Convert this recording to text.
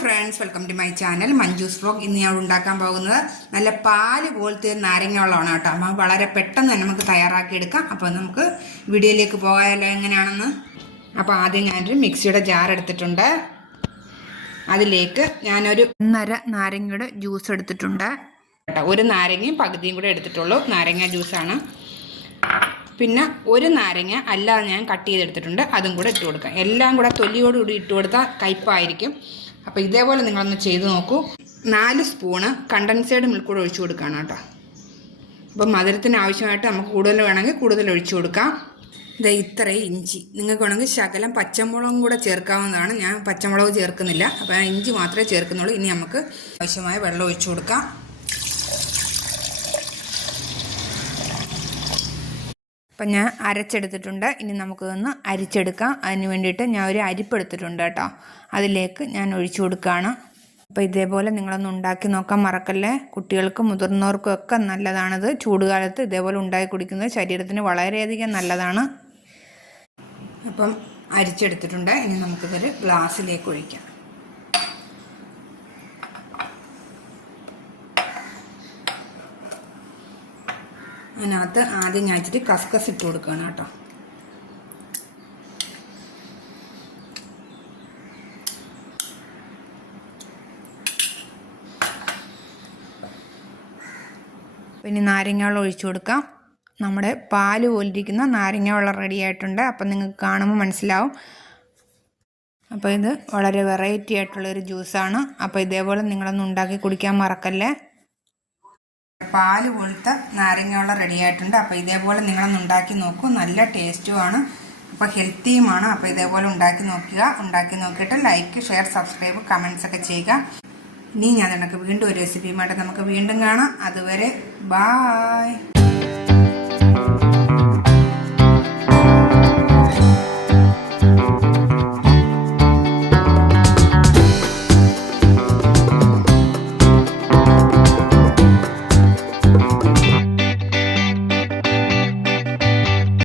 Friends welcome to my channel Manju's vlog ഇന്ന് ഞാൻ ഉണ്ടാക്കാൻ പോകുന്നത് നല്ല പാൽ പോലത്തെ നാരങ്ങ വെള്ളമാണ് കേട്ടോ. അപ്പം വളരെ പെട്ടെന്ന് തന്നെ നമുക്ക് തയ്യാറാക്കി എടുക്കാം അപ്പോൾ നമുക്ക് വീഡിയോയിലേക്ക് പോകാമല്ലോ എങ്ങനെയാണെന്ന്? അപ്പോൾ ആദ്യം ഞാനൊരു മിക്സിയുടെ ജാർ എടുത്തിട്ടുണ്ട്. അതിലേക്ക് ഞാനൊരു ഒന്നര നാരങ്ങയുടെ ജ്യൂസ് എടുത്തിട്ടുണ്ട്. കേട്ടോ ഒരു നാരങ്ങയും പകുതിയും കൂടെ എടുത്തിട്ടുള്ളൂ. നാരങ്ങ ജ്യൂസാണ്. പിന്നെ ഒരു നാരങ്ങ അല്ലാതെ ഞാൻ കട്ട് ചെയ്തെടുത്തിട്ടുണ്ട്. അതും കൂടെ ഇട്ട് കൊടുക്കാം. എല്ലാം കൂടെ തൊലിയോടുകൂടി ഇട്ട് കൊടുത്താൽ കയ്പായിരിക്കും. അപ്പോൾ ഇതേപോലെ നിങ്ങളൊന്ന് ചെയ്ത് നോക്കൂ. നാല് സ്പൂണ് കണ്ടൻസേഡ് മിൽക്ക് കൂടെ ഒഴിച്ചു കൊടുക്കുകയാണ് കേട്ടോ. അപ്പോൾ മധുരത്തിന് ആവശ്യമായിട്ട് നമുക്ക് കൂടുതൽ വേണമെങ്കിൽ കൂടുതൽ ഒഴിച്ചു കൊടുക്കാം. ഇത് ഇത്രയും ഇഞ്ചി. നിങ്ങൾക്ക് വേണമെങ്കിൽ ശകലം പച്ചമുളകും കൂടെ ചേർക്കാവുന്നതാണ്. ഞാൻ പച്ചമുളക് ചേർക്കുന്നില്ല. അപ്പോൾ ഇഞ്ചി മാത്രമേ ചേർക്കുന്നുള്ളൂ. ഇനി നമുക്ക് ആവശ്യമായ വെള്ളം ഒഴിച്ചു കൊടുക്കാം. അപ്പം ഞാൻ അരച്ചെടുത്തിട്ടുണ്ട്. ഇനി നമുക്കൊന്ന് അരിച്ചെടുക്കാം. അതിന് വേണ്ടിയിട്ട് ഞാൻ ഒരു അരിപ്പെടുത്തിട്ടുണ്ട് കേട്ടോ. അതിലേക്ക് ഞാൻ ഒഴിച്ചു കൊടുക്കുകയാണ്. അപ്പോൾ ഇതേപോലെ നിങ്ങളൊന്ന് ഉണ്ടാക്കി നോക്കാൻ മറക്കല്ലേ? കുട്ടികൾക്കും മുതിർന്നവർക്കും ഒക്കെ നല്ലതാണിത്. ചൂടുകാലത്ത് ഇതേപോലെ ഉണ്ടാക്കി കുടിക്കുന്നത് ശരീരത്തിന് വളരെയധികം നല്ലതാണ്. അപ്പം അരിച്ചെടുത്തിട്ടുണ്ട്. ഇനി നമുക്കിതൊരു ഗ്ലാസ്സിലേക്ക് ഒഴിക്കാം. അതിനകത്ത് ആദ്യം ഞാൻ ഇച്ചിരി കസ്കസ് ഇട്ട് കൊടുക്കുകയാണ് കേട്ടോ. പിന്നെ നാരങ്ങ വെള്ളം ഒഴിച്ചു കൊടുക്കാം. നമ്മുടെ പാൽ പോലിരിക്കുന്ന നാരങ്ങ വെള്ളം റെഡി ആയിട്ടുണ്ട്. അപ്പം നിങ്ങൾക്ക് കാണുമ്പോൾ മനസ്സിലാവും. അപ്പോൾ ഇത് വളരെ വെറൈറ്റി ആയിട്ടുള്ളൊരു ജ്യൂസാണ് അപ്പോൾ ഇതേപോലെ നിങ്ങളൊന്ന് ഉണ്ടാക്കി കുടിക്കാൻ മറക്കല്ലേ. പാൽ പോലത്തെ നാരങ്ങയുള്ള വെള്ളം റെഡി ആയിട്ടുണ്ട് അപ്പോൾ ഇതേപോലെ നിങ്ങളൊന്ന് ഉണ്ടാക്കി നോക്കൂ. നല്ല ടേസ്റ്റുമാണ് അപ്പോൾ ഹെൽത്തിയുമാണ് അപ്പോൾ ഇതേപോലെ ഉണ്ടാക്കി നോക്കുക. ഉണ്ടാക്കി നോക്കിയിട്ട് ലൈക്ക് ഷെയർ സബ്സ്ക്രൈബ് കമൻസ് ഒക്കെ ചെയ്യുക. ഇനി ഞാൻ നിനക്ക് വീണ്ടും ഒരു റെസിപ്പിയുമായിട്ട് നമുക്ക് വീണ്ടും കാണാം. അതുവരെ ബായ്